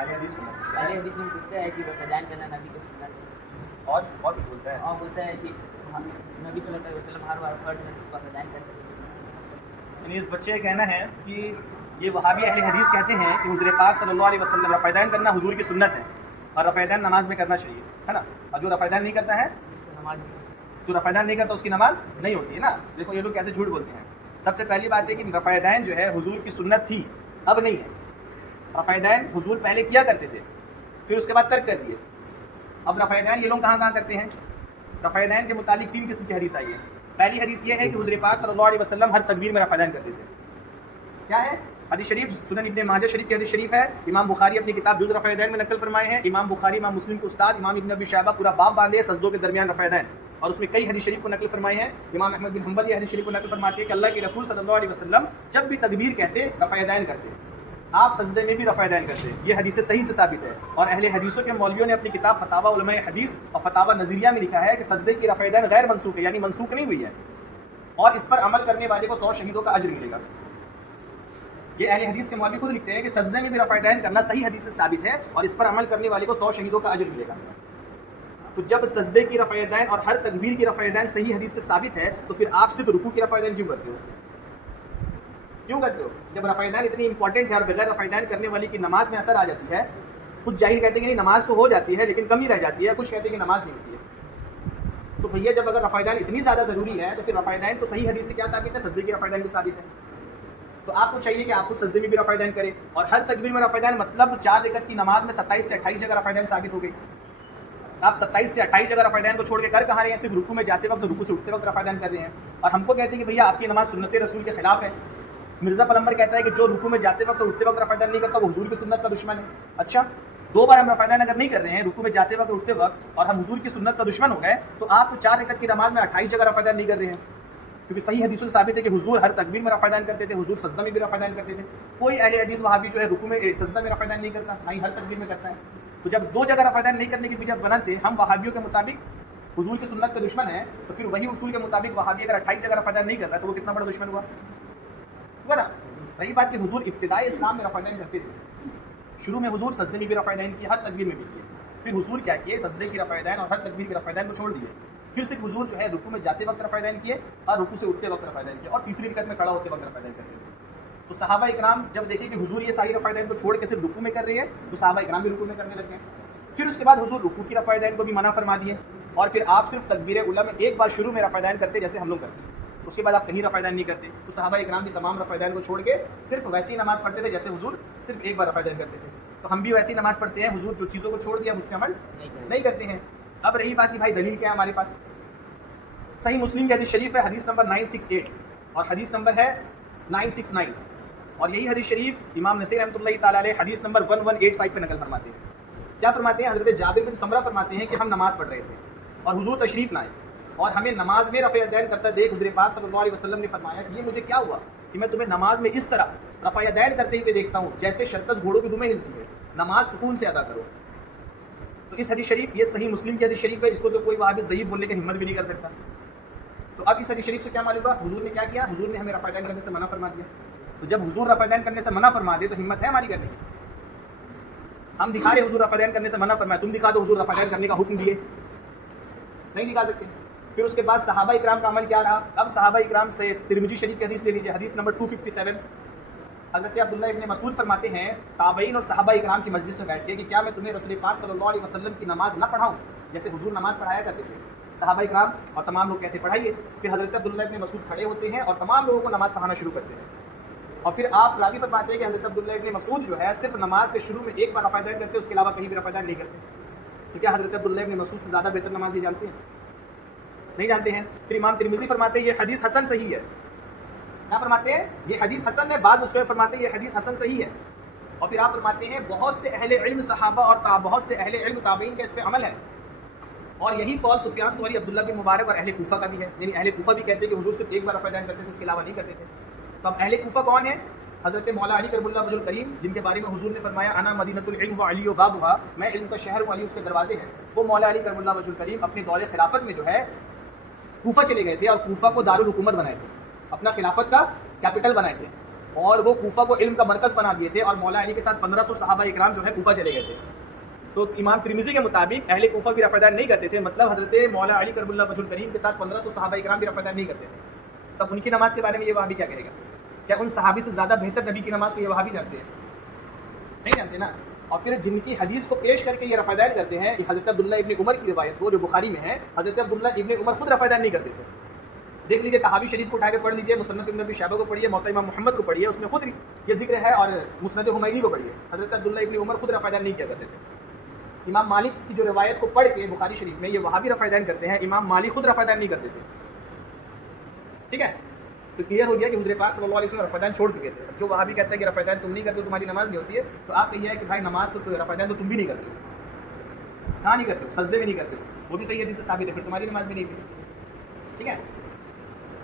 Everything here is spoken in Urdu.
اہل حدیث کو اہل حدیث میں پوچھتا ہے کہ رفیدین کرنا نبی کی سنت ہے، اور کچھ بولتا ہے. اور بولتا ہے کہ نبی صلی اللہ علیہ وسلم ہر بار فرض میں رفیدین کرتے ہیں. یعنی اس بچے کا کہنا ہے کہ یہ وہابی اہل حدیث کہتے ہیں کہ حضور پاک صلی اللہ علیہ وسلم رفیدین کرنا حضور کی سنت ہے اور رفیدین نماز میں کرنا چاہیے، ہے نا. اور جو رفیدین نہیں کرتا ہے، نماز جو رفیدین نہیں کرتا اس کی نماز نہیں ہوتی ہے نا. دیکھو یہ لوگ کیسے جھوٹ بولتے ہیں. سب سے پہلی بات ہے کہ رفیدین جو ہے حضور کی سنت تھی، اب نہیں ہے. رفیدین حضور پہلے کیا کرتے تھے، پھر اس کے بعد ترک کر دیے. اب رفیدین یہ لوگ کہاں کرتے ہیں. رفیدین کے متعلق 3 قسم کی حدیث آئی ہے. پہلی حدیث یہ ہے کہ حضور پاک صلی اللہ علیہ وسلم ہر تکبیر میں رفیدین کرتے تھے. کیا ہے حدیث شریف؟ سنن ابن ماجہ شریف کی حدیث شریف ہے. امام بخاری اپنی کتاب جز رفیدین میں نقل فرمائے ہیں. امام بخاری امام مسلم کے استاد امام ابن ابی شیبہ پورا باب باندھے ہیں سجدوں کے درمیان رفیدین، اور اس میں کئی حدیث شریف کو نقل فرمائے ہیں. امام احمد بن حنبل یہ حدیث شریف کو نقل فرماتے ہیں کہ اللہ کے رسول صلی اللہ علیہ وسلم جب بھی تکبیر کہتے رفیدین کرتے، آپ سجدے میں بھی رفیدین کرتے. یہ حدیث صحیح سے ثابت ہے. اور اہل حدیثوں کے مولویوں نے اپنی کتاب فتاوی علماء حدیث اور فتاوی نظریہ میں لکھا ہے کہ سجدے کی رفیدین غیر منسوخ ہے، یعنی منسوخ نہیں ہوئی ہے، اور اس پر عمل کرنے والے کو 100 شہیدوں کا اجر ملے گا. یہ اہل حدیث کے مولوی خود لکھتے ہیں کہ سجدے میں بھی رفیدین کرنا صحیح حدیث سے ثابت ہے اور اس پر عمل کرنے والے کو 100 شہیدوں کا اجر ملے گا. تو جب سجدے کی رفیدین اور ہر تکبیر کی رفیدین صحیح حدیث سے ثابت ہے تو پھر آپ صرف رکوع کی رفیدین کیوں کرتے ہو؟ کیوں کرتے ہو جب رفیدین اتنی امپورٹنٹ ہے اور بغیر رفیدین کرنے والی کی نماز میں اثر آ جاتی ہے؟ کچھ جاہل کہتے ہیں کہ نہیں نماز تو ہو جاتی ہے لیکن کمی رہ جاتی ہے، کچھ کہتے ہیں کہ نماز نہیں ہوتی ہے. تو بھیا جب اگر رفیدین اتنی زیادہ ضروری ہے تو پھر رفیدین تو صحیح حدیث سے کیا ثابت ہے؟ سجدے کی رفیدین بھی ثابت ہے. تو آپ کو چاہیے کہ آپ کو سجدے میں بھی رفیدین کریں. اور ہر تکبیر میں رفیدین مطلب 4 رکعت کی نماز میں 27 سے 28 جگہ رفیدین ثابت ہو گئی. آپ 27 سے 28 جگہ رفیدین کو چھوڑ کے کر کہاں رہے ہیں؟ صرف رکوع میں جاتے وقت رکوع سے اٹھتے وقت رفیدین کر رہے ہیں. اور ہم کو کہتے ہیں کہ بھیا آپ کی نماز سنت رسول کے خلاف ہے. مرزا پلمبر کہتا ہے کہ جو رکوع میں جاتے وقت اور اٹھتے وقت رفیدین نہیں کرتا وہ حضور کی سنت کا دشمن ہے. اچھا 2 بار ہم رفیدین اگر نہیں کر رہے ہیں رکوع میں جاتے وقت اور اٹھتے وقت اور ہم حضور کی سنت کا دشمن ہو گئے تو آپ 4 رکعت کی نماز میں 28 جگہ رفیدین نہیں کر رہے ہیں، کیونکہ صحیح حدیثوں سے ثابت ہے کہ حضور ہر تکبیر میں رفیدین کرتے تھے، حضور سجدہ میں بھی رفیدین کرتے تھے. کوئی اہل حدیث وہابی جو ہے رکوع میں سجدہ میں رفیدین نہیں کرتا، نہ ہی ہر تکبیر میں کرتا ہے. تو جب 2 جگہ رفیدین نہیں کرنے کی وجہ سے ہم وہابیوں کے مطابق حضور کی سنت کا دشمن ہے، تو پھر وہی اصول کے مطابق وہابی اگر 28 جگہ رفیدین نہیں کر رہا ہے تو وہ کتنا بڑا دشمن ہوا نا. رہی بات کہ حضور ابتدائی اسلام میں رفیدین کرتے تھے. شروع میں حضور سجدے میں بھی رفیدین کیے، ہر تکبیر میں بھی کیے. پھر حضور کیا کیے؟ سجدے کی رفیدین اور ہر تکبیر کی رفیدین کو چھوڑ دیے. پھر صرف حضور جو ہے رکوع میں جاتے وقت رفیدین کیے اور رکوع سے اٹھتے وقت رفیدین کیے اور تیسری رکعت میں کھڑا ہوتے وقت رفیدین کرتے تھے. تو صحابہ اکرام جب دیکھیں کہ حضور یہ ساری رفیدین کو چھوڑ کے صرف رکوع میں کر رہی ہے تو صحابہ اکرام بھی رکوع میں کرنے لگے. پھر اس کے بعد حضور رکوع کی رفیدین کو بھی منع فرما دیے اور پھر آپ صرف تکبیر اولیٰ میں ایک بار شروع میں رفیدین کرتے جیسے ہم لوگ کرتے، اس کے بعد آپ کہیں رفیدین نہیں کرتے. تو صحابہ اکرام بھی تمام رفیدین کو چھوڑ کے صرف ویسی نماز پڑھتے تھے جیسے حضور صرف ایک بار رفیدین کرتے تھے. تو ہم بھی ویسی نماز پڑھتے ہیں، حضور جو چیزوں کو چھوڑ دیا ہم اس پہ عمل نہیں کرتے ہیں. اب رہی بات کہ بھائی دلیل کیا ہے ہمارے پاس؟ صحیح مسلم کی حدیث شریف ہے، حدیث نمبر 968 اور حدیث نمبر ہے 969. اور یہی حدیث شریف امام نسائی رحمۃ اللہ تعالیٰ علیہ حدیث نمبر 1185 پہ نقل فرماتے ہیں. کیا فرماتے ہیں؟ حضرت جابر بن سمرہ فرماتے ہیں کہ ہم نماز پڑھ رہے تھے اور حضور تشریف لائے اور ہمیں نماز میں رفیدین کرتا دیکھ حضور پاک صلی اللہ علیہ وسلم نے فرمایا کہ یہ مجھے کیا ہوا کہ میں تمہیں نماز میں اس طرح رفیدین کرتے ہوئے دیکھتا ہوں جیسے شرکس گھوڑوں کی دمیں ہلتی ہے، نماز سکون سے ادا کرو. تو اس حدیث شریف یہ صحیح مسلم کی حدیث شریف ہے، اس کو تو کوئی وہابی ضعیف بولنے کی ہمت بھی نہیں کر سکتا. تو اب اس حدیث شریف سے کیا معلوم ہوا؟ حضور نے کیا کیا؟ حضور نے ہمیں رفیدین کرنے سے منع فرما دیا. تو جب حضور رفیدین کرنے سے منع فرما دے تو ہمت ہے ہماری کرنے کی؟ ہم دکھا رہے حضور رفیدین کرنے سے منع فرمایا، تم دکھا دو حضور رفیدین کرنے کا حکم دیے؟ نہیں دکھا سکتے. پھر اس کے بعد صحابہ اکرام کا عمل کیا رہا؟ اب صحابہ اکرام سے ترمذی شریف کی حدیث لے لیجیے، حدیث نمبر 257. حضرت عبداللہ ابن مسعود فرماتے ہیں تابعین اور صحابہ اکرام کی مجلس میں بیٹھ کے کہ کیا میں تمہیں رسول پاک صلی اللہ علیہ وسلم کی نماز نہ پڑھاؤں جیسے حضور نماز پڑھایا کرتے تھے؟ صحابہ اکرام اور تمام لوگ کہتے پڑھائیے. پھر حضرت عبداللہ ابن مسعود کھڑے ہوتے ہیں اور تمام لوگوں کو نماز پڑھانا شروع کرتے ہیں. اور پھر آپ راوی فرماتے ہیں کہ حضرت عبداللہ ابن مسعود جو ہے صرف نماز کے شروع میں ایک بار رفیدین کرتے، اس کے علاوہ کہیں بھی رفیدین نہیں کرتے. تو کیا حضرت عبداللہ ابن مسعود سے زیادہ بہتر نمازی جانتے ہیں؟ نہیں جانتے ہیں. پھر امام ترمذی فرماتے ہیں یہ حدیث حسن صحیح ہے. کیا فرماتے ہیں؟ یہ حدیث حسن ہے. بعض مسلم فرماتے ہیں یہ حدیث حسن صحیح ہے. اور پھر آپ فرماتے ہیں بہت سے اہل علم صحابہ اور بہت سے اہل علم تابعین کا اس پہ عمل ہے. اور یہی قول سفیان ثوری، عبداللہ بن مبارک اور اہل کوفہ کا بھی ہے. یعنی اہل کوفہ بھی کہتے ہیں کہ حضور صرف ایک بار رفیدین کرتے تھے، اس کے علاوہ نہیں کرتے تھے. تو اب اہل کوفہ کون ہیں؟ حضرت مولا علی کرم اللہ وجہ الکریم، جن کے بارے میں حضور نے فرمایا انا مدینۃ العلم و علی بابھا، میں علم کا شہر ہوں، علی اس کے دروازے ہیں. وہ مولا علی کرم اللہ وجہ الکریم اپنے دور خلافت میں جو ہے کوفہ چلے گئے تھے اور کوفہ کو دارالحکومت بنائے تھے، اپنا خلافت کا کیپٹل بنائے تھے. اور وہ کوفہ کو علم کا مرکز بنا دیے تھے, اور مولا علی کے ساتھ 1500 صحابہ اکرام جو ہے کوفہ چلے گئے تھے. تو امام ترمذی کے مطابق اہل کوفہ بھی رفع دین نہیں کرتے تھے, مطلب حضرت مولا علی کرم اللہ وجہ الکریم کے ساتھ 1500 صحابہ اکرام بھی رفع دین نہیں کرتے تھے. تب ان کی نماز کے بارے میں یہ وہابی کیا کہے گا؟ کیا ان صحابی سے زیادہ بہتر نبی کی نماز کو یہ وہابی جانتے ہیں؟ نہیں جانتے نا. اور پھر جن کی حدیث کو پیش کر کے یہ رفع دین کرتے ہیں, حضرت عبداللہ ابن عمر کی روایت کو جو بخاری میں ہے, حضرت عبداللہ ابن عمر خود رفع دین نہیں کرتے تھے. دیکھ لیجیے تحاوی شریف کو اٹھا کے پڑھ لیجیے, مصنف ابن ابی شیبہ کو پڑھیے, موطا امام محمد کو پڑھیے, اس میں خود یہ ذکر ہے, اور مسند حمیدی کو پڑھیے. حضرت عبداللہ ابن عمر خود رفع دین نہیں کیا کرتے تھے. امام مالک کی جو روایت کو پڑھ کے بخاری شریف میں یہ وہابی رفع دین کرتے ہیں, امام مالک خود رفع دین نہیں کرتے تھے. ٹھیک ہے, تو کلیئر ہو گیا کہ حضور پاک صلی اللہ علیہ وسلم رفع دین چھوڑ چکے تھے. جو وہابی کہتا ہے کہ رفع دین تم نہیں کرتے, تمہاری نماز نہیں ہوتی ہے, تو آپ کہیے کہ بھائی نماز تو رفع دین تو تم بھی نہیں کرتے, کہاں نہیں کرتے, سجدے میں نہیں کرتے, وہ بھی صحیح حدیث سے ثابت ہے, پھر تمہاری نماز بھی نہیں ہوتی. ٹھیک ہے.